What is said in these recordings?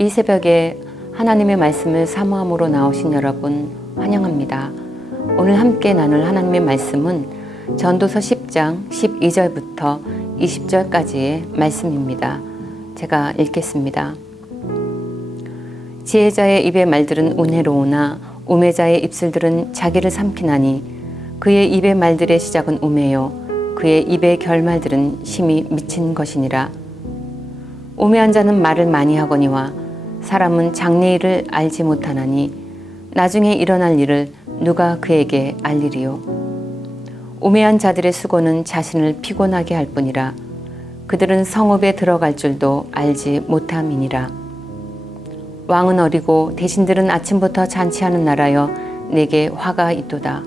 이 새벽에 하나님의 말씀을 사모함으로 나오신 여러분 환영합니다. 오늘 함께 나눌 하나님의 말씀은 전도서 10장 12절부터 20절까지의 말씀입니다. 제가 읽겠습니다. 지혜자의 입의 말들은 은혜로우나 우매자의 입술들은 자기를 삼키나니 그의 입의 말들의 시작은 우매요 그의 입의 결말들은 심히 미친 것이니라. 우매한 자는 말을 많이 하거니와 사람은 장래일을 알지 못하나니 나중에 일어날 일을 누가 그에게 알리리요. 우매한 자들의 수고는 자신을 피곤하게 할 뿐이라 그들은 성읍에 들어갈 줄도 알지 못함이니라. 왕은 어리고 대신들은 아침부터 잔치하는 나라여 내게 화가 있도다.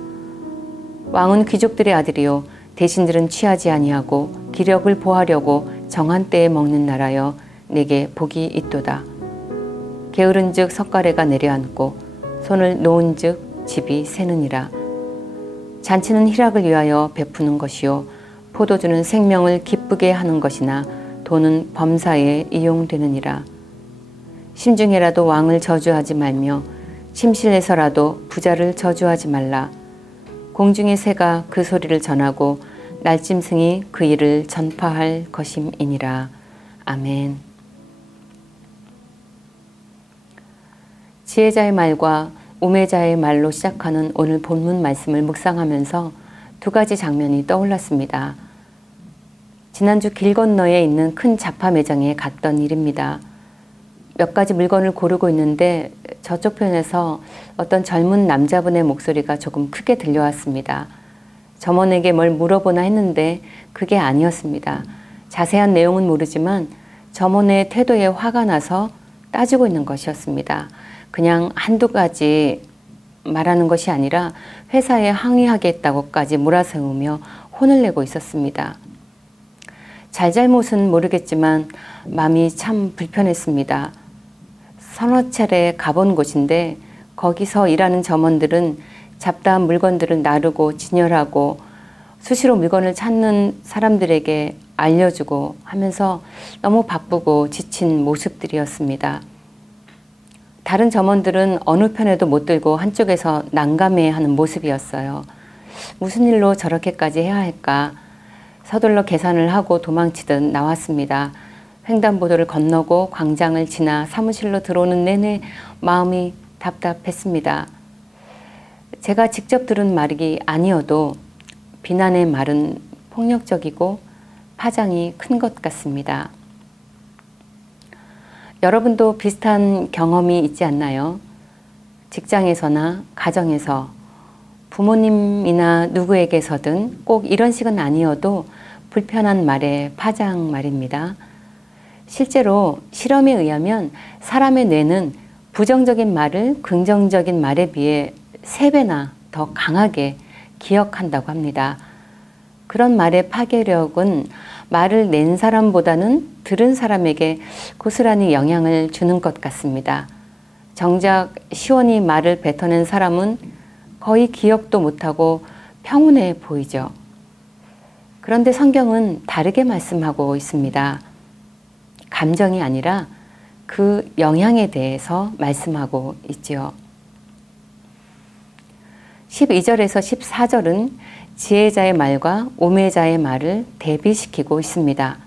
왕은 귀족들의 아들이요 대신들은 취하지 아니하고 기력을 보하려고 정한 때에 먹는 나라여 내게 복이 있도다. 게으른즉 석가래가 내려앉고 손을 놓은즉 집이 새느니라. 잔치는 희락을 위하여 베푸는 것이요 포도주는 생명을 기쁘게 하는 것이나 돈은 범사에 이용되느니라. 심중에라도 왕을 저주하지 말며 침실에서라도 부자를 저주하지 말라. 공중의 새가 그 소리를 전하고 날짐승이 그 일을 전파할 것임이니라. 아멘. 지혜자의 말과 우매자의 말로 시작하는 오늘 본문 말씀을 묵상하면서 두 가지 장면이 떠올랐습니다. 지난주 길 건너에 있는 큰 잡화 매장에 갔던 일입니다. 몇 가지 물건을 고르고 있는데 저쪽 편에서 어떤 젊은 남자분의 목소리가 조금 크게 들려왔습니다. 점원에게 뭘 물어보나 했는데 그게 아니었습니다. 자세한 내용은 모르지만 점원의 태도에 화가 나서 따지고 있는 것이었습니다. 그냥 한두 가지 말하는 것이 아니라 회사에 항의하겠다고까지 몰아세우며 혼을 내고 있었습니다. 잘잘못은 모르겠지만 마음이 참 불편했습니다. 서너 차례 가본 곳인데 거기서 일하는 점원들은 잡다한 물건들을 나르고 진열하고 수시로 물건을 찾는 사람들에게 알려주고 하면서 너무 바쁘고 지친 모습들이었습니다. 다른 점원들은 어느 편에도 못 들고 한쪽에서 난감해하는 모습이었어요. 무슨 일로 저렇게까지 해야 할까? 서둘러 계산을 하고 도망치듯 나왔습니다. 횡단보도를 건너고 광장을 지나 사무실로 들어오는 내내 마음이 답답했습니다. 제가 직접 들은 말이 아니어도 비난의 말은 폭력적이고 파장이 큰 것 같습니다. 여러분도 비슷한 경험이 있지 않나요? 직장에서나 가정에서 부모님이나 누구에게서든 꼭 이런 식은 아니어도 불편한 말의 파장 말입니다. 실제로 실험에 의하면 사람의 뇌는 부정적인 말을 긍정적인 말에 비해 3배나 더 강하게 기억한다고 합니다. 그런 말의 파괴력은 말을 낸 사람보다는 들은 사람에게 고스란히 영향을 주는 것 같습니다. 정작 시원히 말을 뱉어낸 사람은 거의 기억도 못하고 평온해 보이죠. 그런데 성경은 다르게 말씀하고 있습니다. 감정이 아니라 그 영향에 대해서 말씀하고 있지요. 12절에서 14절은 지혜자의 말과 우매자의 말을 대비시키고 있습니다.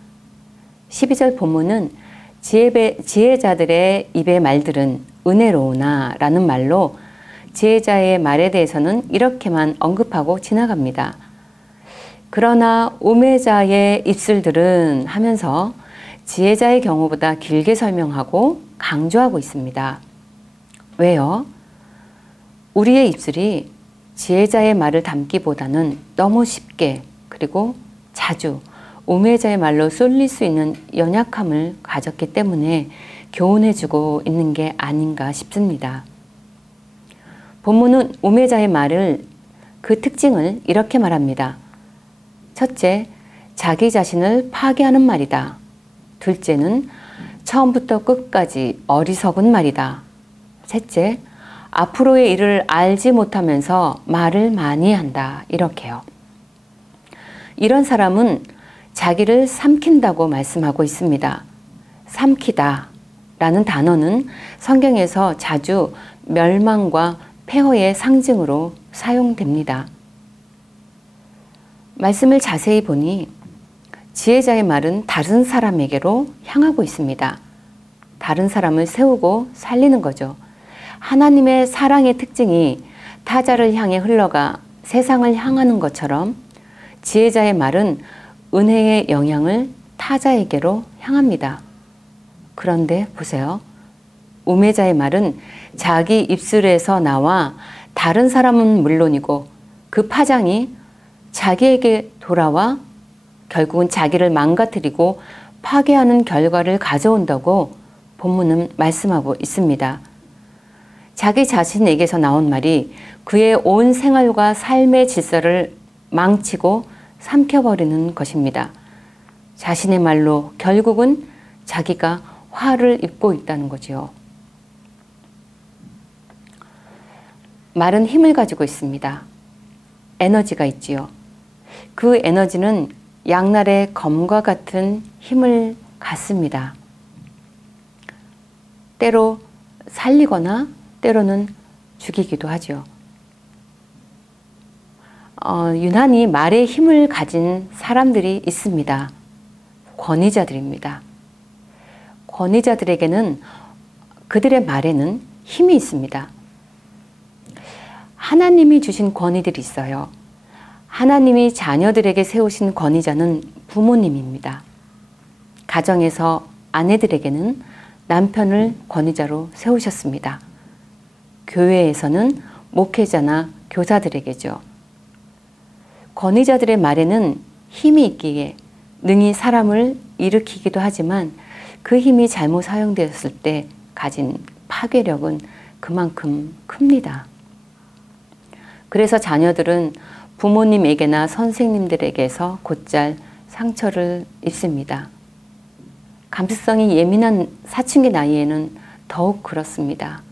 12절 본문은 지혜자들의 입의 말들은 은혜로우나 라는 말로 지혜자의 말에 대해서는 이렇게만 언급하고 지나갑니다. 그러나 우매자의 입술들은 하면서 지혜자의 경우보다 길게 설명하고 강조하고 있습니다. 왜요? 우리의 입술이 지혜자의 말을 담기보다는 너무 쉽게 그리고 자주 우매자의 말로 쏠릴 수 있는 연약함을 가졌기 때문에 교훈해주고 있는 게 아닌가 싶습니다. 본문은 우매자의 말을 그 특징을 이렇게 말합니다. 첫째, 자기 자신을 파괴하는 말이다. 둘째는 처음부터 끝까지 어리석은 말이다. 셋째, 앞으로의 일을 알지 못하면서 말을 많이 한다. 이렇게요. 이런 사람은 자기를 삼킨다고 말씀하고 있습니다. 삼키다. 라는 단어는 성경에서 자주 멸망과 폐허의 상징으로 사용됩니다. 말씀을 자세히 보니 지혜자의 말은 다른 사람에게로 향하고 있습니다. 다른 사람을 세우고 살리는 거죠. 하나님의 사랑의 특징이 타자를 향해 흘러가 세상을 향하는 것처럼 지혜자의 말은 은혜의 영향을 타자에게로 향합니다. 그런데 보세요. 우매자의 말은 자기 입술에서 나와 다른 사람은 물론이고 그 파장이 자기에게 돌아와 결국은 자기를 망가뜨리고 파괴하는 결과를 가져온다고 본문은 말씀하고 있습니다. 자기 자신에게서 나온 말이 그의 온 생활과 삶의 질서를 망치고 삼켜버리는 것입니다. 자신의 말로 결국은 자기가 화를 입고 있다는 거지요. 말은 힘을 가지고 있습니다. 에너지가 있지요. 그 에너지는 양날의 검과 같은 힘을 갖습니다. 때로 살리거나 때로는 죽이기도 하죠. 유난히 말에 힘을 가진 사람들이 있습니다. 권위자들입니다. 권위자들에게는 그들의 말에는 힘이 있습니다. 하나님이 주신 권위들이 있어요. 하나님이 자녀들에게 세우신 권위자는 부모님입니다. 가정에서 아내들에게는 남편을 권위자로 세우셨습니다. 교회에서는 목회자나 교사들에게죠. 권위자들의 말에는 힘이 있기에 능히 사람을 일으키기도 하지만 그 힘이 잘못 사용되었을 때 가진 파괴력은 그만큼 큽니다. 그래서 자녀들은 부모님에게나 선생님들에게서 곧잘 상처를 입습니다. 감수성이 예민한 사춘기 나이에는 더욱 그렇습니다.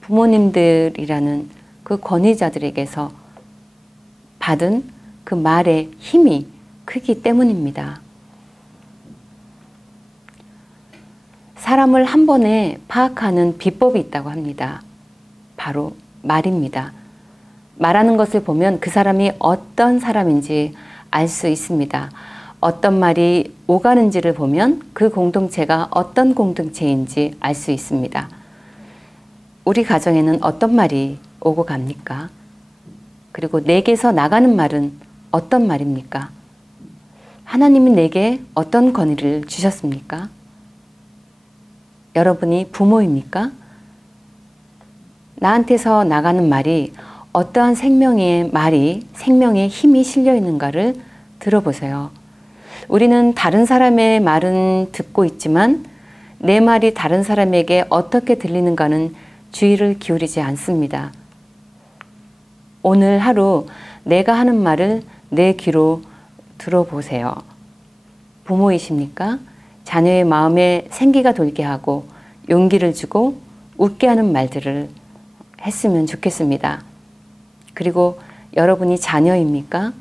부모님들이라는 그 권위자들에게서 받은 그 말의 힘이 크기 때문입니다. 사람을 한 번에 파악하는 비법이 있다고 합니다. 바로 말입니다. 말하는 것을 보면 그 사람이 어떤 사람인지 알 수 있습니다. 어떤 말이 오가는지를 보면 그 공동체가 어떤 공동체인지 알 수 있습니다. 우리 가정에는 어떤 말이 오고 갑니까? 그리고 내게서 나가는 말은 어떤 말입니까? 하나님은 내게 어떤 권위를 주셨습니까? 여러분이 부모입니까? 나한테서 나가는 말이 어떠한 생명의 말이 생명의 힘이 실려 있는가를 들어보세요. 우리는 다른 사람의 말은 듣고 있지만 내 말이 다른 사람에게 어떻게 들리는가는 주의를 기울이지 않습니다. 오늘 하루 내가 하는 말을 내 귀로 들어보세요. 부모이십니까? 자녀의 마음에 생기가 돌게 하고 용기를 주고 웃게 하는 말들을 했으면 좋겠습니다. 그리고 여러분이 자녀입니까?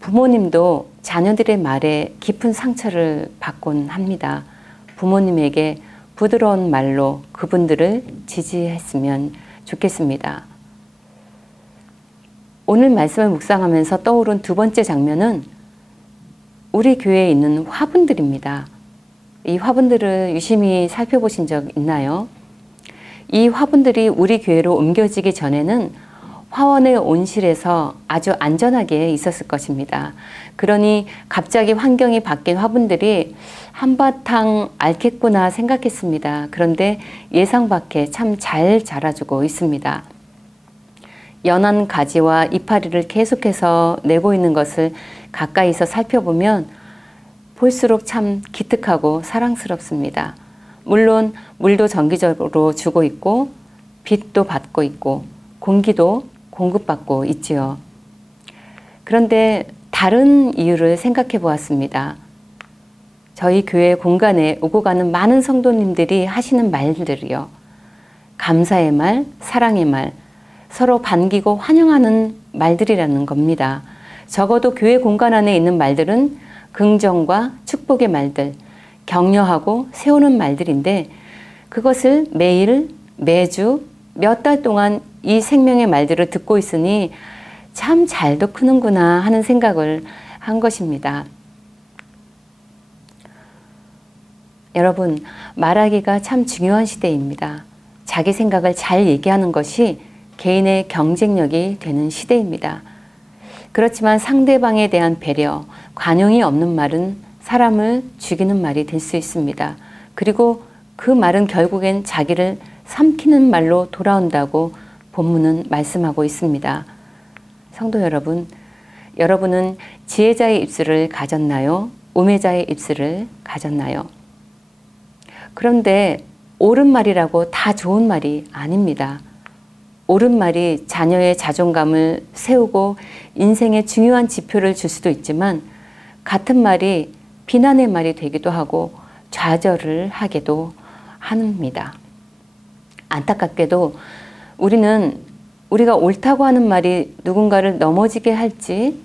부모님도 자녀들의 말에 깊은 상처를 받곤 합니다. 부모님에게 부드러운 말로 그분들을 지지했으면 좋겠습니다. 오늘 말씀을 묵상하면서 떠오른 두 번째 장면은 우리 교회에 있는 화분들입니다. 이 화분들을 유심히 살펴보신 적 있나요? 이 화분들이 우리 교회로 옮겨지기 전에는 화원의 온실에서 아주 안전하게 있었을 것입니다. 그러니 갑자기 환경이 바뀐 화분들이 한바탕 앓겠구나 생각했습니다. 그런데 예상 밖에 참 잘 자라주고 있습니다. 연한 가지와 이파리를 계속해서 내고 있는 것을 가까이서 살펴보면 볼수록 참 기특하고 사랑스럽습니다. 물론 물도 정기적으로 주고 있고 빛도 받고 있고 공기도 공급받고 있지요. 그런데 다른 이유를 생각해 보았습니다. 저희 교회 공간에 오고 가는 많은 성도님들이 하시는 말들이요. 감사의 말, 사랑의 말, 서로 반기고 환영하는 말들이라는 겁니다. 적어도 교회 공간 안에 있는 말들은 긍정과 축복의 말들, 격려하고 세우는 말들인데 그것을 매일, 매주, 몇 달 동안 이 생명의 말들을 듣고 있으니 참 잘도 크는구나 하는 생각을 한 것입니다. 여러분, 말하기가 참 중요한 시대입니다. 자기 생각을 잘 얘기하는 것이 개인의 경쟁력이 되는 시대입니다. 그렇지만 상대방에 대한 배려, 관용이 없는 말은 사람을 죽이는 말이 될 수 있습니다. 그리고 그 말은 결국엔 자기를 삼키는 말로 돌아온다고 본문은 말씀하고 있습니다. 성도 여러분, 여러분은 지혜자의 입술을 가졌나요? 우매자의 입술을 가졌나요? 그런데 옳은 말이라고 다 좋은 말이 아닙니다. 옳은 말이 자녀의 자존감을 세우고 인생의 중요한 지표를 줄 수도 있지만 같은 말이 비난의 말이 되기도 하고 좌절을 하기도 합니다. 안타깝게도 우리는 우리가 옳다고 하는 말이 누군가를 넘어지게 할지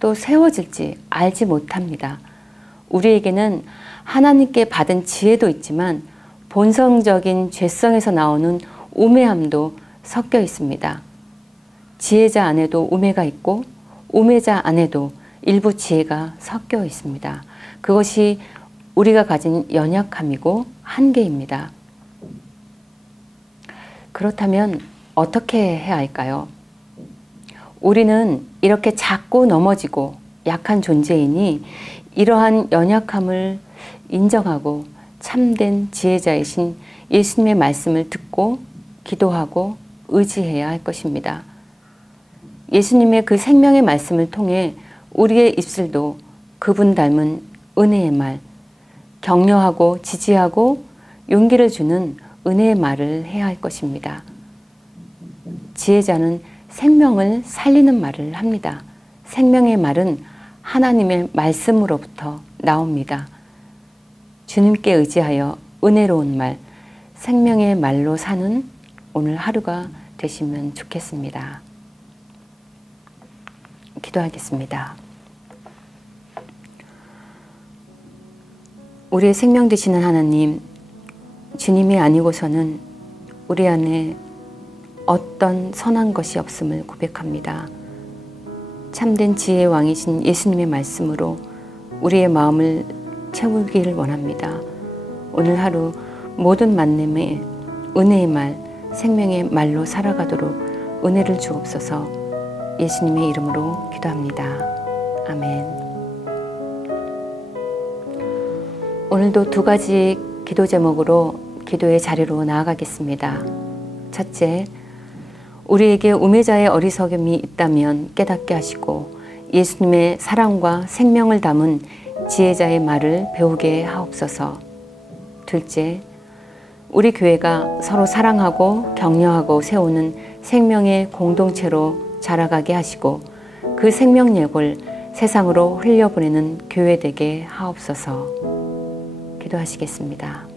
또 세워질지 알지 못합니다. 우리에게는 하나님께 받은 지혜도 있지만 본성적인 죄성에서 나오는 우매함도 섞여 있습니다. 지혜자 안에도 우매가 있고 우매자 안에도 일부 지혜가 섞여 있습니다. 그것이 우리가 가진 연약함이고 한계입니다. 그렇다면 어떻게 해야 할까요? 우리는 이렇게 작고 넘어지고 약한 존재이니 이러한 연약함을 인정하고 참된 지혜자이신 예수님의 말씀을 듣고 기도하고 의지해야 할 것입니다. 예수님의 그 생명의 말씀을 통해 우리의 입술도 그분 닮은 은혜의 말, 격려하고 지지하고 용기를 주는 은혜의 말을 해야 할 것입니다. 지혜자는 생명을 살리는 말을 합니다. 생명의 말은 하나님의 말씀으로부터 나옵니다. 주님께 의지하여 은혜로운 말, 생명의 말로 사는 오늘 하루가 되시면 좋겠습니다. 기도하겠습니다. 우리의 생명 되시는 하나님, 주님이 아니고서는 우리 안에 어떤 선한 것이 없음을 고백합니다. 참된 지혜의 왕이신 예수님의 말씀으로 우리의 마음을 채우기를 원합니다. 오늘 하루 모든 만남에 은혜의 말, 생명의 말로 살아가도록 은혜를 주옵소서. 예수님의 이름으로 기도합니다. 아멘. 오늘도 두 가지 기도 제목으로 기도의 자리로 나아가겠습니다. 첫째, 우리에게 우매자의 어리석음이 있다면 깨닫게 하시고 예수님의 사랑과 생명을 담은 지혜자의 말을 배우게 하옵소서. 둘째, 우리 교회가 서로 사랑하고 격려하고 세우는 생명의 공동체로 자라가게 하시고 그 생명력을 세상으로 흘려보내는 교회 되게 하옵소서. 기도하시겠습니다.